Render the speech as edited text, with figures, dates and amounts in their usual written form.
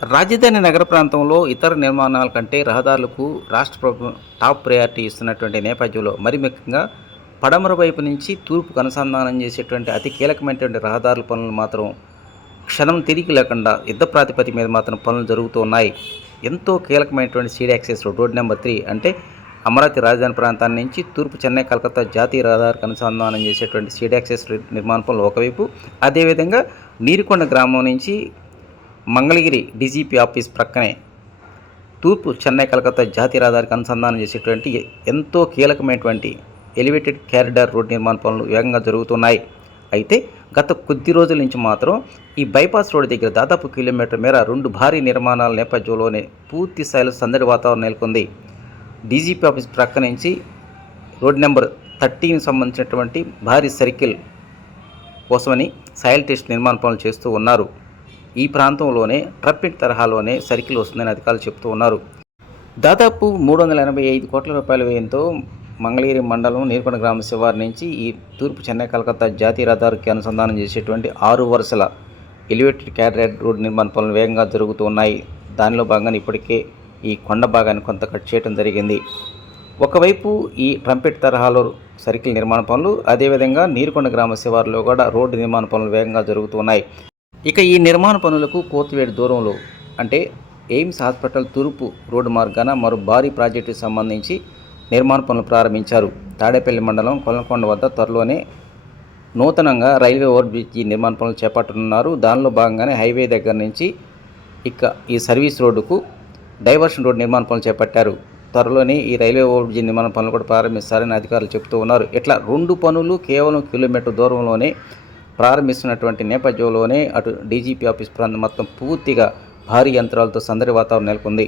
రాజధాని నగర ప్రాంతంలో ఇతర నిర్మాణాల కంటే రహదారులకు రాష్ట్ర ప్రభుత్వం టాప్ ప్రయారిటీ ఇస్తున్నటువంటి నేపథ్యంలో మరి ముఖ్యంగా పడమర వైపు నుంచి తూర్పుకు అనుసంధానం చేసేటువంటి అతి కీలకమైనటువంటి రహదారుల పనులు మాత్రం క్షణం తిరిగి లేకుండా యుద్ధ ప్రాతిపదిక మీద మాత్రం పనులు జరుగుతూ ఉన్నాయి. ఎంతో కీలకమైనటువంటి సీడ్ యాక్సెస్ రోడ్ నెంబర్ 3 అంటే అమరావతి రాజధాని ప్రాంతాన్ని నుంచి తూర్పు చెన్నై కలకత్తా జాతీయ రహదారికి అనుసంధానం చేసేటువంటి సీడ్ యాక్సెస్ నిర్మాణ పనులు ఒకవైపు, అదేవిధంగా నీరుకొండ గ్రామం నుంచి మంగళగిరి డీజీపీ ఆఫీస్ ప్రక్కనే తూర్పు చెన్నై కలకత్తా జాతీయ రహదారికి అనుసంధానం చేసేటువంటి ఎంతో కీలకమైనటువంటి ఎలివేటెడ్ క్యారిడార్ రోడ్ నిర్మాణ పనులు వేగంగా జరుగుతున్నాయి. అయితే గత కొద్ది రోజుల నుంచి మాత్రం ఈ బైపాస్ రోడ్ దగ్గర దాదాపు కిలోమీటర్ మేర 2 భారీ నిర్మాణాల నేపథ్యంలోనే పూర్తి స్థాయిలో సందడి వాతావరణం నెలకొంది. డీజీపీ ఆఫీస్ ప్రక్క నుంచి రోడ్ నెంబర్ 30కి సంబంధించినటువంటి భారీ సర్కిల్ కోసమని సాయిల్ టెస్ట్ నిర్మాణ పనులు చేస్తూ ఉన్నారు. ఈ ప్రాంతంలోనే ట్రప్పిట్ తరహాలోనే సర్కిల్ వస్తుందని అధికారులు చెబుతూ ఉన్నారు. దాదాపు 385 కోట్ల రూపాయల వ్యయంతో మంగళగిరి మండలం నీరుకొండ గ్రామ శివారు నుంచి ఈ తూర్పు చెన్నై కలకత్తా జాతీయ రహదారికి అనుసంధానం చేసేటువంటి 6 వరుసల ఎలివేటెడ్ క్యారిడార్ రోడ్ నిర్మాణ పనులు వేగంగా జరుగుతూ ఉన్నాయి. దానిలో భాగంగా ఇప్పటికే ఈ కొండ భాగాన్ని కొంత కట్ చేయడం జరిగింది. ఒకవైపు ఈ ట్రంపెట్ తరహాలో సర్కిల్ నిర్మాణ పనులు, అదేవిధంగా నీరుకొండ గ్రామ శివారులో కూడా రోడ్డు నిర్మాణ పనులు వేగంగా జరుగుతున్నాయి. ఇక ఈ నిర్మాణ పనులకు కోతివేడు దూరంలో అంటే ఎయిమ్స్ హాస్పిటల్ తూర్పు రోడ్డు మార్గాన మరో భారీ ప్రాజెక్టుకు సంబంధించి నిర్మాణ పనులు ప్రారంభించారు. తాడేపల్లి మండలం కొల్లకొండ వద్ద త్వరలోనే నూతనంగా రైల్వే ఓవర్ బ్రిడ్జి నిర్మాణ పనులు చేపట్టనున్నారు. దానిలో భాగంగానే హైవే దగ్గర నుంచి ఇక ఈ సర్వీస్ రోడ్డుకు డైవర్షన్ రోడ్ నిర్మాణ పనులు చేపట్టారు. త్వరలోనే ఈ రైల్వే ఓవర్ బ్రిడ్జి నిర్మాణ పనులు కూడా ప్రారంభిస్తారని అధికారులు చెబుతూ ఉన్నారు. ఇట్లా 2 పనులు కేవలం కిలోమీటర్ దూరంలోనే ప్రారంభిస్తున్నటువంటి నేపథ్యంలోనే అటు డీజీపీ ఆఫీస్ ప్రాంతం మొత్తం పూర్తిగా భారీ యంత్రాలతో సందడి వాతావరణం నెలకొంది.